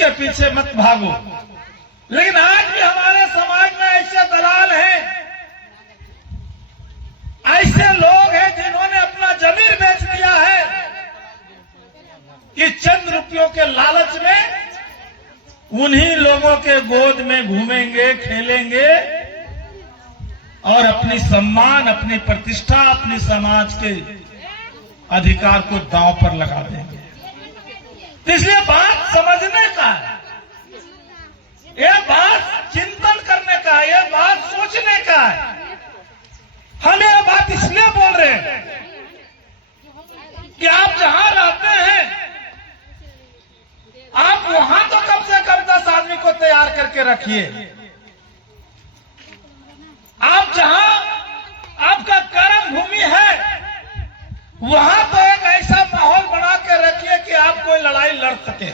के पीछे मत भागो। लेकिन आज भी हमारे समाज में ऐसे दलाल हैं, ऐसे लोग हैं जिन्होंने अपना जमीर बेच दिया है कि चंद रुपयों के लालच में उन्हीं लोगों के गोद में घूमेंगे, खेलेंगे और अपनी सम्मान, अपनी प्रतिष्ठा, अपनी समाज के अधिकार को दांव पर लगा देंगे। तो इसलिए बात समझने का है, यह बात चिंतन करने का है, यह बात सोचने का है। हम यह बात इसलिए बोल रहे हैं कि आप जहां रहते हैं, आप वहां तो कम से कम 10 आदमी को तैयार करके रखिए। आप जहां आपका कर्म भूमि है, वहां तो एक ऐसा माहौल बना के रखिए कि आप कोई लड़ाई लड़ सके।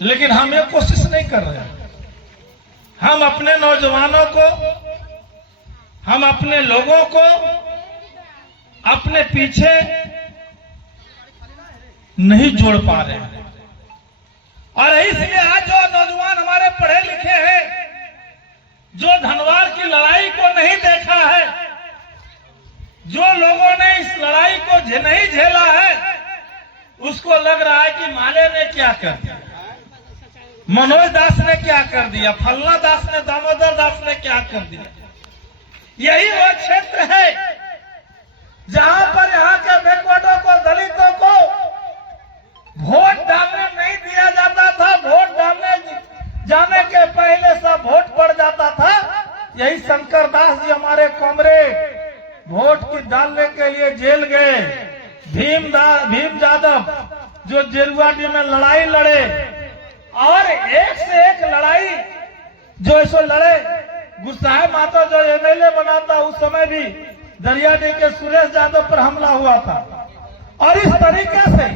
लेकिन हम ये कोशिश नहीं कर रहे। हम अपने नौजवानों को, हम अपने लोगों को अपने पीछे नहीं जोड़ पा रहे हैं। और इसलिए आज जो नौजवान हमारे पढ़े लिखे हैं, जो धनवार की लड़ाई को नहीं देखा है, जो लोगों ने इस लड़ाई को नहीं झेला है, उसको लग रहा है कि माले ने क्या कर दिया, मनोज दास ने क्या कर दिया, फल्ला दास ने, दामोदर दास ने क्या कर दिया। यही वो क्षेत्र है जहां पर यहाँ के बैकवर्डों को, दलितों को वोट डालने नहीं दिया जाता था। वोट डालने जाने के पहले सब वोट पड़ जाता था। यही शंकर दास जी हमारे कॉमरेड वोट की डालने के लिए जेल गए। भीम यादव जो जेरुआडी में लड़ाई लड़े, और एक से एक लड़ाई जो ऐसो लड़े। गुस्साए माता जो एमएलए बना था, उस समय भी दरियाडी के सुरेश यादव पर हमला हुआ था। और इस तरीके से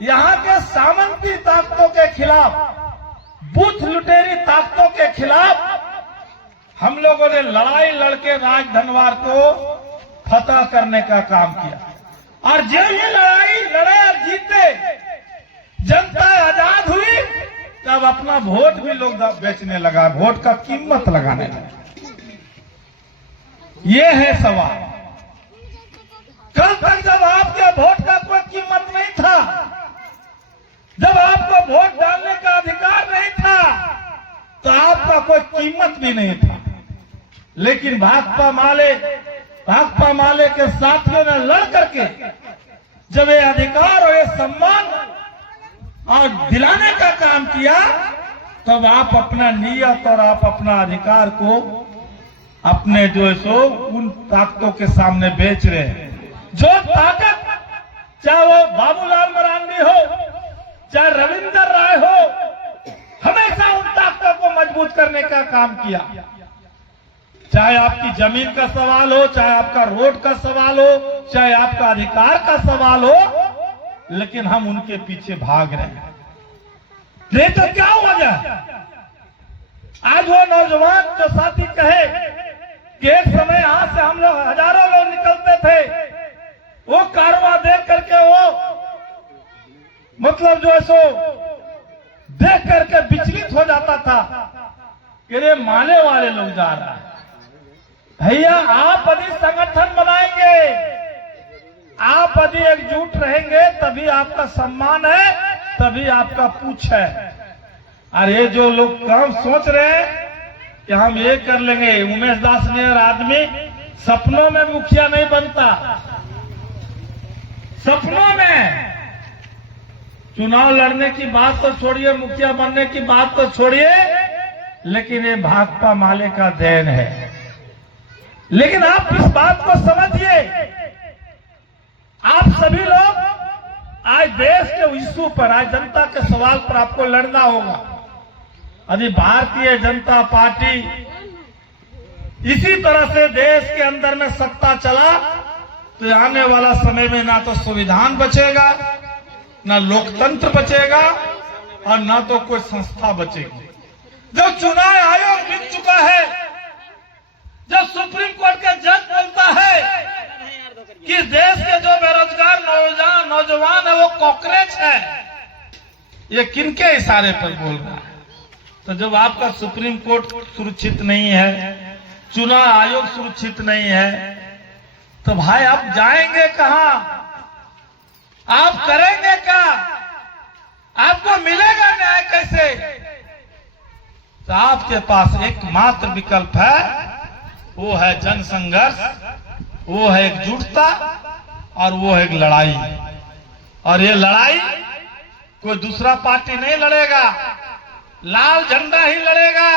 यहाँ के सामंती ताकतों के खिलाफ, बूथ लुटेरी ताकतों के खिलाफ हम लोगों ने लड़ाई लड़के राज धनवार को फतह करने का काम किया। और जो ये लड़ाई लड़े और जीते, जनता आजाद हुई, तब अपना वोट भी लोग बेचने लगा, वोट का कीमत लगाने लगा। ये है सवाल। कल तक जब आपके वोट का कोई कीमत नहीं था, जब आपको वोट डालने का अधिकार नहीं था, तो आपका कोई कीमत भी नहीं था। लेकिन भाकपा माले के साथियों ने लड़ करके जब ये अधिकार और ये सम्मान और दिलाने का काम किया, तब आप अपना नियत और आप अपना अधिकार को अपने जो है सो उन ताकतों के सामने बेच रहे हैं। जो ताकत, चाहे वो बाबूलाल मरांडी हो, चाहे रविंद्र राय हो, हमेशा उन ताकतों को मजबूत करने का काम किया। चाहे आपकी जमीन का सवाल हो, चाहे आपका रोड का सवाल हो, चाहे आपका अधिकार का सवाल हो, लेकिन हम उनके पीछे भाग रहे हैं। नहीं तो क्या हुआ जाए? आज वो नौजवान जो साथी कहे कि एक समय यहां से हम लोग हजारों लोग निकलते थे, वो कारवां देख करके वो मतलब जो है सो देख करके विचलित हो जाता था कि रे माले वाले लोग जा रहा है। भैया, आप यदि संगठन बनाएंगे, आप यदि एकजुट रहेंगे, तभी आपका सम्मान है, तभी आपका पूछ है। और ये जो लोग काम सोच रहे हैं कि हम ये कर लेंगे, उमेश दास ने आदमी सपनों में मुखिया नहीं बनता। सपनों में चुनाव लड़ने की बात तो छोड़िए, मुखिया बनने की बात तो छोड़िए, लेकिन ये भाकपा माले का देन है। लेकिन आप इस बात को समझिए, आप सभी लोग आज देश के इश्यू पर, आज जनता के सवाल पर आपको लड़ना होगा। यदि भारतीय जनता पार्टी इसी तरह से देश के अंदर में सत्ता चला, तो आने वाला समय में ना तो संविधान बचेगा, ना लोकतंत्र बचेगा, और ना तो कोई संस्था बचेगी। जब चुनाव आयोग बीत चुका है, जब सुप्रीम कोर्ट का जज बोलता है कि देश के जो बेरोजगार नौजवान है वो कॉकरोच है, ये किनके इशारे पर बोल रहा है? तो जब आपका सुप्रीम कोर्ट सुरक्षित नहीं है, चुनाव आयोग सुरक्षित नहीं है, तो भाई आप जाएंगे कहां? आप करेंगे क्या? आपको मिलेगा न्याय कैसे? तो आपके पास एकमात्र विकल्प है, वो है जनसंघर्ष, वो है एकजुटता और वो है एक लड़ाई। और ये लड़ाई कोई दूसरा पार्टी नहीं लड़ेगा, लाल झंडा ही लड़ेगा।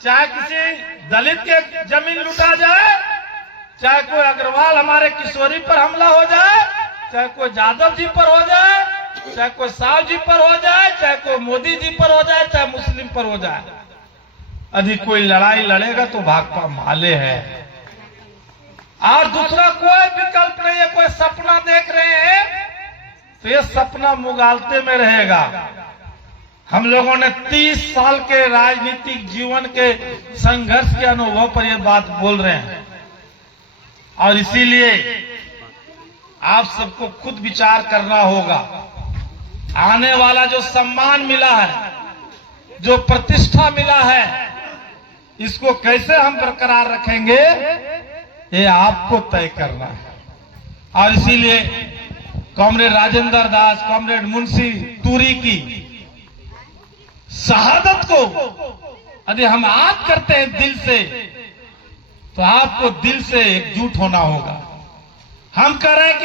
चाहे किसी दलित के जमीन लुटा जाए, चाहे कोई अग्रवाल हमारे किशोरी पर हमला हो जाए, चाहे कोई यादव जी पर हो जाए, चाहे कोई साहु जी पर हो जाए, चाहे कोई मोदी जी पर हो जाए, चाहे मुस्लिम पर हो जाए, यदि कोई लड़ाई लड़ेगा तो भाकपा माले है। और दूसरा कोई विकल्प नहीं है। कोई सपना देख रहे हैं तो ये सपना मुगालते में रहेगा। हम लोगों ने 30 साल के राजनीतिक जीवन के संघर्ष के अनुभव पर यह बात बोल रहे हैं, और इसीलिए आप सबको खुद विचार करना होगा। आने वाला जो सम्मान मिला है, जो प्रतिष्ठा मिला है, इसको कैसे हम बरकरार रखेंगे, ये आपको तय करना है। और इसीलिए कॉमरेड राजेंद्र दास, कॉमरेड मुंशी तूरी की शहादत को यदि हम याद करते हैं दिल से, तो आपको दिल से एकजुट होना होगा। हम करें कि